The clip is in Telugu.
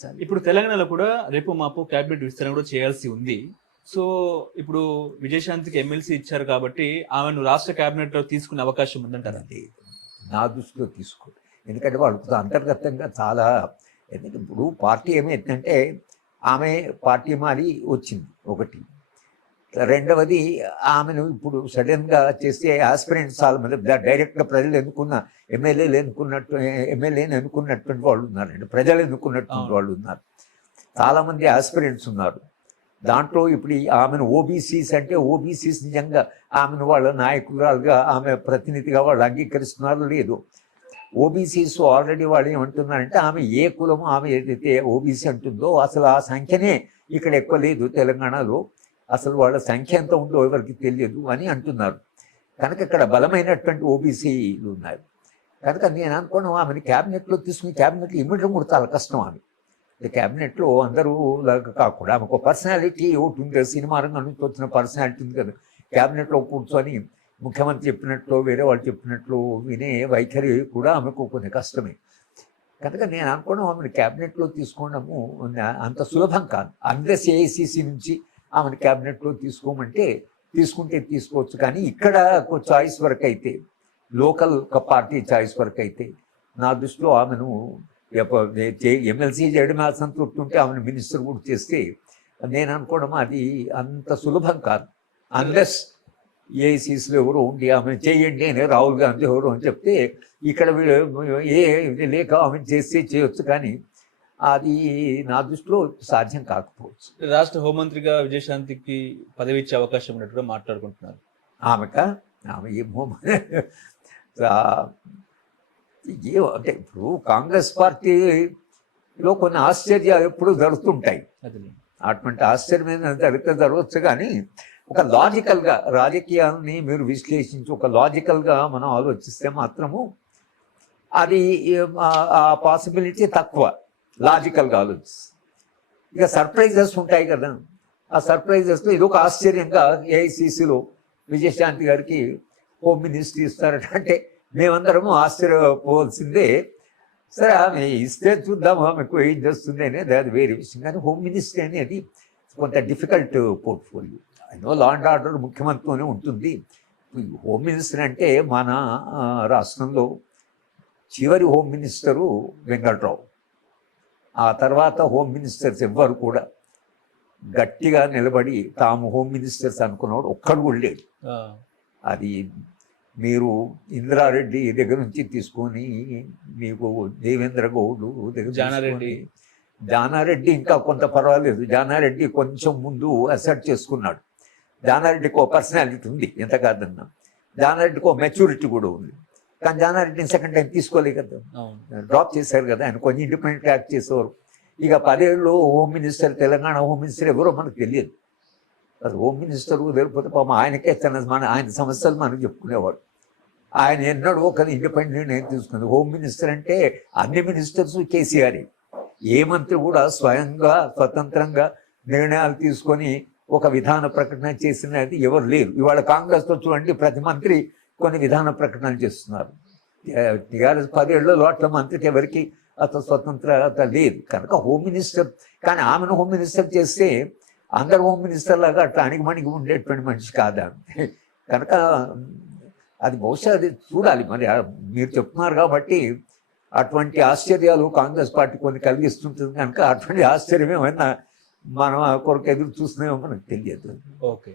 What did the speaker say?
ఆలోచించాలి. ఇప్పుడు తెలంగాణలో కూడా రేపు మాపు క్యాబినెట్ విస్తరణ కూడా చేయాల్సి ఉంది. సో ఇప్పుడు విజయశాంతికి ఎమ్మెల్సీ ఇచ్చారు కాబట్టి ఆమెను రాష్ట్ర క్యాబినెట్ లో తీసుకునే అవకాశం ఉందంటారా? లేదు, నా దృష్టిలో తీసుకో. ఎందుకంటే వాళ్ళు అంతర్గతంగా చాలా, ఎందుకంటే ఇప్పుడు పార్టీ ఏమైందంటే ఆమె పార్టీ మారి వచ్చింది ఒకటి. రెండవది, ఆమెను ఇప్పుడు సడన్గా చేస్తే ఆస్పిరెంట్స్ చాలా మంది డైరెక్ట్గా ప్రజలు ఎన్నుకున్న ఎమ్మెల్యేని ఎన్నుకున్నటువంటి వాళ్ళు ఉన్నారండి, ప్రజలు ఎన్నుకున్నటువంటి వాళ్ళు ఉన్నారు. చాలామంది ఆస్పిరెంట్స్ ఉన్నారు. దాంట్లో ఇప్పుడు ఆమెను ఓబీసీస్ అంటే ఓబీసీస్ నిజంగా ఆమెను వాళ్ళ నాయకురాలుగా ఆమె ప్రతినిధిగా వాళ్ళు అంగీకరిస్తున్నారు లేదు. ఓబీసీస్ ఆల్రెడీ వాళ్ళు ఏమంటున్నారంటే ఆమె ఏ కులము ఆమె ఏదైతే ఓబీసీ అంటుందో అసలు ఆ సంఖ్యనే ఇక్కడ ఎక్కువ లేదు తెలంగాణలో, అసలు వాళ్ళ సంఖ్య ఎంత ఉందో ఎవరికి తెలియదు అని అంటున్నారు. కనుక ఇక్కడ బలమైనటువంటి ఓబీసీలు ఉన్నారు. కనుక నేను అనుకోను ఆమెను క్యాబినెట్లో తీసుకుని, క్యాబినెట్లో ఇమ్మడం కూడా చాలా కష్టం. ఆమె క్యాబినెట్లో అందరూ లాగా కాకుండా ఆమెకు పర్సనాలిటీ ఒకటి ఉంది, సినిమా రంగం నుంచి వచ్చిన పర్సనాలిటీ ఉంది కదా. క్యాబినెట్లో కూర్చొని ముఖ్యమంత్రి చెప్పినట్లు వేరే వాళ్ళు చెప్పినట్లు వినే వైఖరి కూడా ఆమెకు కొన్ని కష్టమే. కనుక నేను అనుకోవడం ఆమెను క్యాబినెట్లో తీసుకోవడము అంత సులభం కాదు. అన్లెస్ ఏఐసిసి నుంచి ఆమెను క్యాబినెట్లో తీసుకోమంటే తీసుకుంటే తీసుకోవచ్చు. కానీ ఇక్కడ చాయిస్ వరకు అయితే, లోకల్ పార్టీ చాయిస్ వరకు అయితే నా దృష్టిలో ఆమెను ఎమ్మెల్సీ చేయడమే అసంతృప్తి ఉంటే ఆమెను మినిస్టర్ కూడా చేస్తే నేను అనుకోవడం అది అంత సులభం కాదు. అన్లెస్ ఏఐసీసీలో ఎవరు ఉండి ఆమె చేయండి అని రాహుల్ గాంధీ ఎవరు అని చెప్తే ఇక్కడ లేక ఆమె చేస్తే చేయొచ్చు. కానీ అది నా దృష్టిలో సాధ్యం కాకపోవచ్చు. రాష్ట్ర హోంమంత్రిగా విజయశాంతికి పదవి ఇచ్చే అవకాశం ఉన్నట్టుగా మాట్లాడుకుంటున్నారు. ఆమె ఏమో అంటే ఇప్పుడు కాంగ్రెస్ పార్టీలో కొన్ని ఆశ్చర్యాలు ఎప్పుడు జరుగుతుంటాయి. అటువంటి ఆశ్చర్యమైన జరగవచ్చు. కానీ ఒక లాజికల్గా రాజకీయాలని మీరు విశ్లేషించి ఒక లాజికల్గా మనం ఆలోచిస్తే మాత్రము అది ఆ పాసిబిలిటీ తక్కువ. లాజికల్గా ఆలోచిస్తే ఇక సర్ప్రైజెస్ ఉంటాయి కదా. ఆ సర్ప్రైజెస్లో ఇది ఒక ఆశ్చర్యంగా ఏఐసిసిలో విజయశాంతి గారికి హోమ్ మినిస్ట్రీ ఇస్తారట అంటే మేమందరము ఆశ్చర్యపోవాల్సిందే. సరే ఆమె ఇస్తే చూద్దాము ఆమెకు ఏం చేస్తుంది అనేది అది వేరే విషయం. కానీ హోమ్ మినిస్ట్రీ అనేది కొంత డిఫికల్ట్ పోర్ట్ఫోలియో. అయినో లా అండ్ ఆర్డర్ ముఖ్యమంత్రితోనే ఉంటుంది. హోమ్ మినిస్టర్ అంటే మన రాష్ట్రంలో చివరి హోమ్ మినిస్టరు వెంకట్రావు. ఆ తర్వాత హోమ్ మినిస్టర్స్ ఎవ్వరు కూడా గట్టిగా నిలబడి తాము హోమ్ మినిస్టర్స్ అనుకున్నవాడు ఒక్కడు కూడా లేడు. అది మీరు ఇందిరారెడ్డి దగ్గర నుంచి తీసుకొని మీకు దేవేంద్ర గౌడ్ దగ్గర జానారెడ్డి ఇంకా కొంత పర్వాలేదు. జానారెడ్డి కొంచెం ముందు అసెప్ట్ చేసుకున్నాడు. జానారెడ్డికి ఒక పర్సనాలిటీ ఉంది, ఎంత కాదన్నా. జానారెడ్డికి ఒక మెచ్యూరిటీ కూడా ఉంది. కానీ జానారెడ్డిని సెకండ్ టైం తీసుకోలేదు కదా, డ్రాప్ చేశారు కదా. ఆయన కొంచెం ఇండిపెండెంట్గా యాక్ట్ చేసేవారు. ఇక 10 ఏళ్ళు home minister, Telangana home minister ఎవరో మనకు తెలియదు. అది హోమ్ మినిస్టర్ లేకపోతే పాపం ఆయనకే ఆయన సమస్యలు మనకు చెప్పుకునేవాడు. ఆయన ఎన్నడూ ఒక ఇండిపెండెంట్ నేను తీసుకుంది. హోమ్ మినిస్టర్ అంటే అన్ని మినిస్టర్స్ కేసీఆర్. ఏ మంత్రి కూడా స్వయంగా స్వతంత్రంగా నిర్ణయాలు తీసుకొని ఒక విధాన ప్రకటన చేసినది ఎవరు లేరు. ఇవాళ కాంగ్రెస్తో చూడండి, ప్రతి మంత్రి కొన్ని విధాన ప్రకటనలు చేస్తున్నారు. టీఆర్ఎస్ 10 ఏళ్లలో అట్లా మంత్రికి ఎవరికి అసలు స్వతంత్రత లేదు. కనుక హోమ్ మినిస్టర్, కానీ ఆమెను హోమ్ మినిస్టర్ చేస్తే అందరు హోమ్ మినిస్టర్ లాగా అట్లా అణిగిమణిగి ఉండేటువంటి మనిషి కాదా. కనుక అది బహుశా అది చూడాలి. మరి మీరు చెప్తున్నారు కాబట్టి అటువంటి ఆశ్చర్యాలు కాంగ్రెస్ పార్టీ కొన్ని కలిగిస్తుంటుంది. కనుక అటువంటి ఆశ్చర్యం ఏమైనా మనం కొరకు ఎదురు చూస్తున్నామో మనకు తెలియదు. ఓకే.